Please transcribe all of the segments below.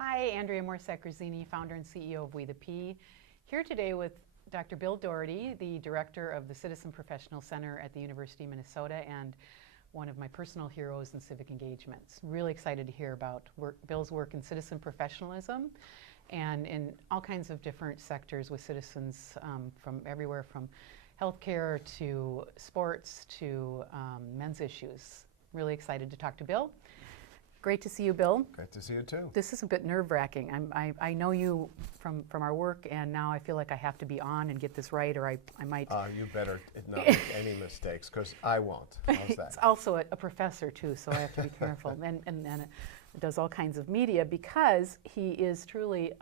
Hi, Andrea Morsak-Grazzini, founder and CEO of WetheP. Here today with Dr. Bill Doherty, the director of the Citizen Professional Center at the University of Minnesota and one of my personal heroes in civic engagements. Really excited to hear about Bill's work in citizen professionalism and in all kinds of different sectors with citizens from everywhere from healthcare to sports to men's issues. Really excited to talk to Bill. Great to see you, Bill. Great to see you too. This is a bit nerve-wracking. I know you from our work, and now I feel like I have to be on and get this right, or I might. You better not make any mistakes, because I won't. How's that? It's also a professor too, so I have to be careful. And does all kinds of media because he is truly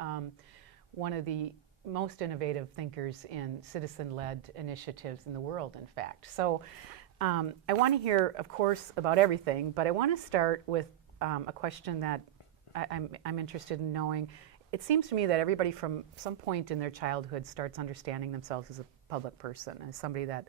one of the most innovative thinkers in citizen-led initiatives in the world, in fact. So I want to hear, of course, about everything, but I want to start with a question that I'm interested in knowing. It seems to me that everybody from some point in their childhood starts understanding themselves as a public person, as somebody that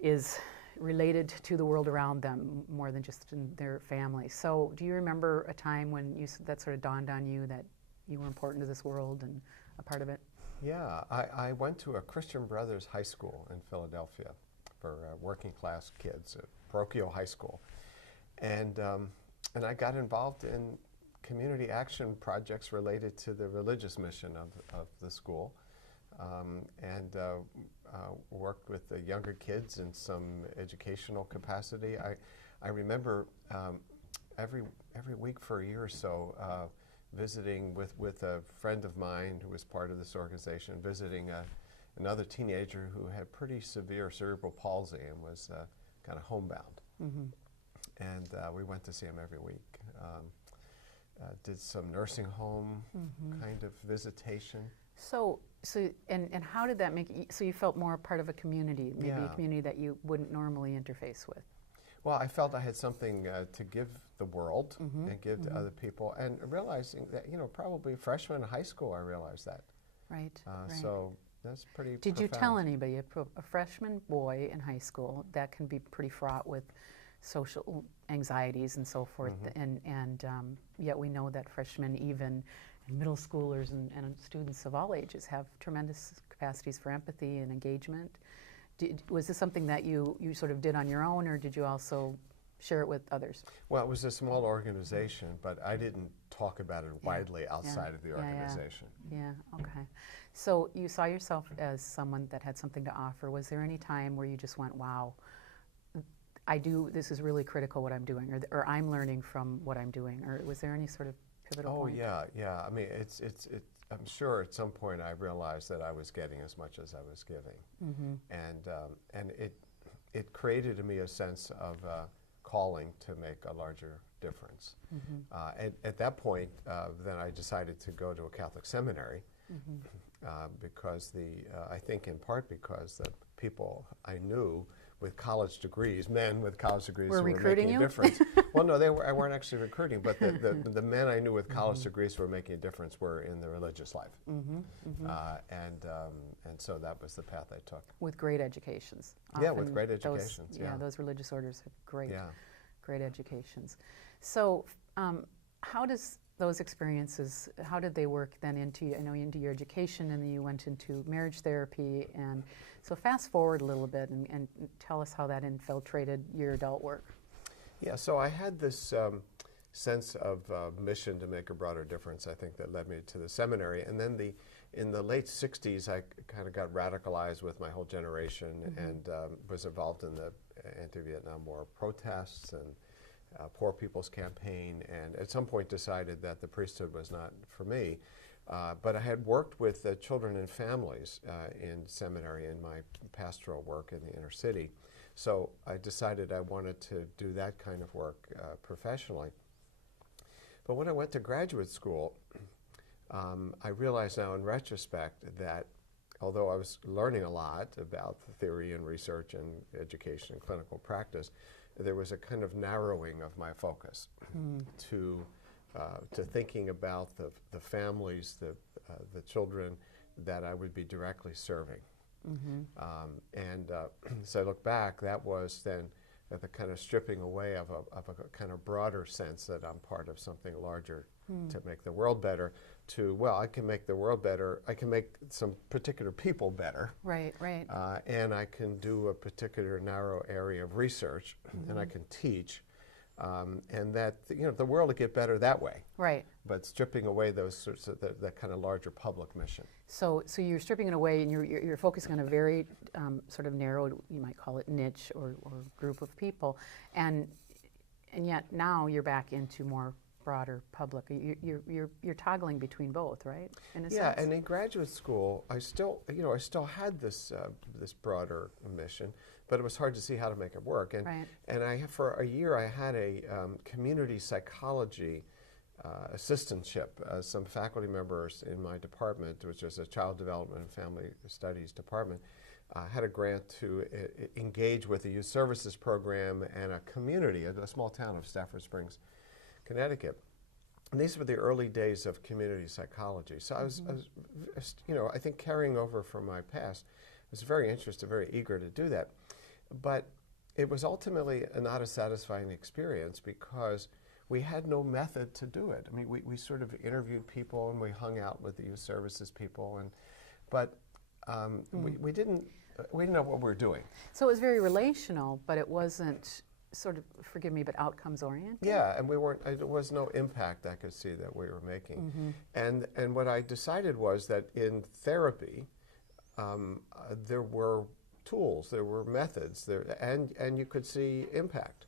is related to the world around them more than just in their family. So do you remember a time when that sort of dawned on you that you were important to this world and a part of it? Yeah, I went to a Christian Brothers high school in Philadelphia for working class kids, a parochial high school. And I got involved in community action projects related to the religious mission of the school, and worked with the younger kids in some educational capacity. I remember every week for a year or so visiting with a friend of mine who was part of this organization, visiting another teenager who had pretty severe cerebral palsy and was kind of homebound. Mm-hmm. And we went to see him every week. Did some nursing home kind of visitation. So and how did that make you, so you felt more a part of a community, maybe a community that you wouldn't normally interface with? Well, I felt I had something to give the world and give to other people, and realizing that, probably freshman in high school, I realized that. Right, right. So that's pretty Did profound. you tell anybody, a freshman boy in high school, that can be pretty fraught with social anxieties and so forth, and yet we know that freshmen, even and middle schoolers and students of all ages, have tremendous capacities for empathy and engagement. Was this something that you sort of did on your own, or did you also share it with others? Well, it was a small organization, but I didn't talk about it widely outside of the organization. Yeah, okay. So you saw yourself as someone that had something to offer. Was there any time where you just went, wow, this is really critical what I'm doing, or I'm learning from what I'm doing, or was there any sort of pivotal point? Oh yeah. I mean, I'm sure at some point I realized that I was getting as much as I was giving, and it created in me a sense of calling to make a larger difference. And at that point, then I decided to go to a Catholic seminary because I think in part because the people I knew with college degrees, men with college degrees were who were recruiting making you? a difference. Well, no, I weren't actually recruiting, but the men I knew with college degrees who were making a difference were in the religious life. And so that was the path I took. With great educations. Yeah, with great educations, yeah. Those religious orders have great educations. So how does those experiences, how did they work then into your education, and then you went into marriage therapy, and so fast forward a little bit and tell us how that infiltrated your adult work. Yeah, so I had this sense of mission to make a broader difference, I think, that led me to the seminary. And then in the late 60s, I kind of got radicalized with my whole generation and was involved in the anti-Vietnam War protests and Poor People's Campaign, and at some point decided that the priesthood was not for me. But I had worked with children and families in seminary in my pastoral work in the inner city. So I decided I wanted to do that kind of work professionally. But when I went to graduate school, I realize now in retrospect that although I was learning a lot about theory and research and education and clinical practice, there was a kind of narrowing of my focus to thinking about the families, the children that I would be directly serving. And so I look back, that was then at the kind of stripping away of a kind of broader sense that I'm part of something larger to make the world better, to, well, I can make the world better, I can make some particular people better. Right, right. And I can do a particular narrow area of research, and I can teach, and that, you know, the world will get better that way. Right. But stripping away those sorts of that kind of larger public mission. So you're stripping it away, and you're focusing on a very sort of narrow, you might call it niche or group of people, and yet now you're back into more broader public. You're toggling between both, right? In a Yeah, sense? and in graduate school, I still had this this broader mission, but it was hard to see how to make it work. And Right. and for a year I had a community psychology assistantship. Some faculty members in my department, which is a child development and family studies department, had a grant to engage with the youth services program and a community, a small town of Stafford Springs, Connecticut. And these were the early days of community psychology. So I was, you know, I think carrying over from my past, I was very interested, very eager to do that. But it was ultimately not a satisfying experience because we had no method to do it. I mean, we sort of interviewed people and we hung out with the youth services people, but we didn't know what we were doing. So it was very relational, but it wasn't sort of, forgive me, but outcomes oriented? Yeah, and we weren't, there was no impact I could see that we were making. And what I decided was that in therapy, there were tools, there were methods, and you could see impact.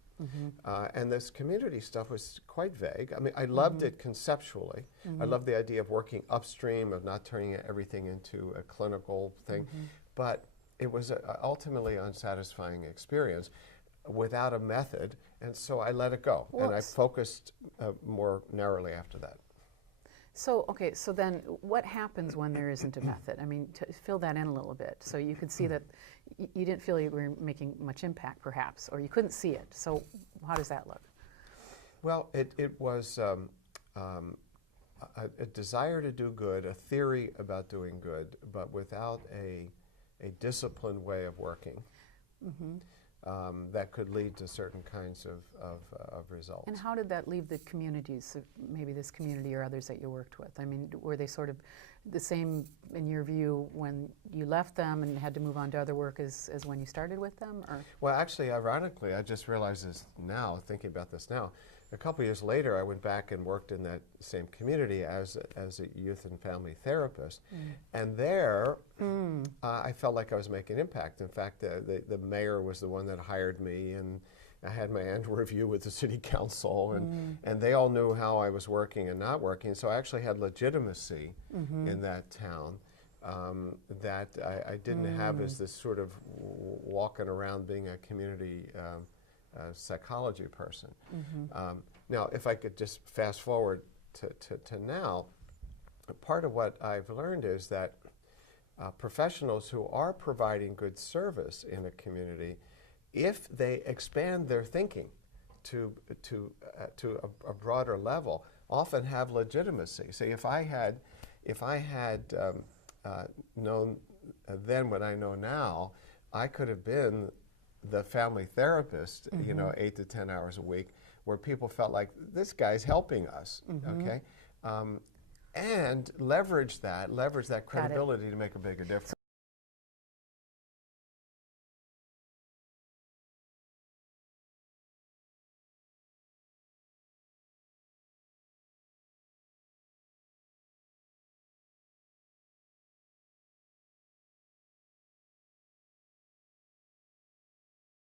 And this community stuff was quite vague. I mean, I loved it conceptually. I loved the idea of working upstream, of not turning everything into a clinical thing. But it was ultimately an unsatisfying experience without a method, and so I let it go. And I focused more narrowly after that. So, okay, so then what happens when there isn't a method? I mean, to fill that in a little bit. So you could see that you didn't feel you were making much impact, perhaps, or you couldn't see it. So how does that look? Well, it was a desire to do good, a theory about doing good, but without a disciplined way of working. That could lead to certain kinds of results. And how did that leave the communities, maybe this community or others that you worked with? I mean, were they sort of the same, in your view, when you left them and had to move on to other work as when you started with them? Or? Well, actually, ironically, I just realized this now, thinking about this now. A couple years later, I went back and worked in that same community as a youth and family therapist. And there, I felt like I was making an impact. In fact, the mayor was the one that hired me, and I had my annual review with the city council, and they all knew how I was working and not working. So I actually had legitimacy in that town that I didn't have as this sort of walking around being a community psychology person. Now, if I could just fast forward to now, part of what I've learned is that professionals who are providing good service in a community, if they expand their thinking to a broader level, often have legitimacy. See, if I had known then what I know now, I could have been the family therapist, you know, 8 to 10 hours a week, where people felt like this guy's helping us, okay, and leverage that credibility to make a bigger difference.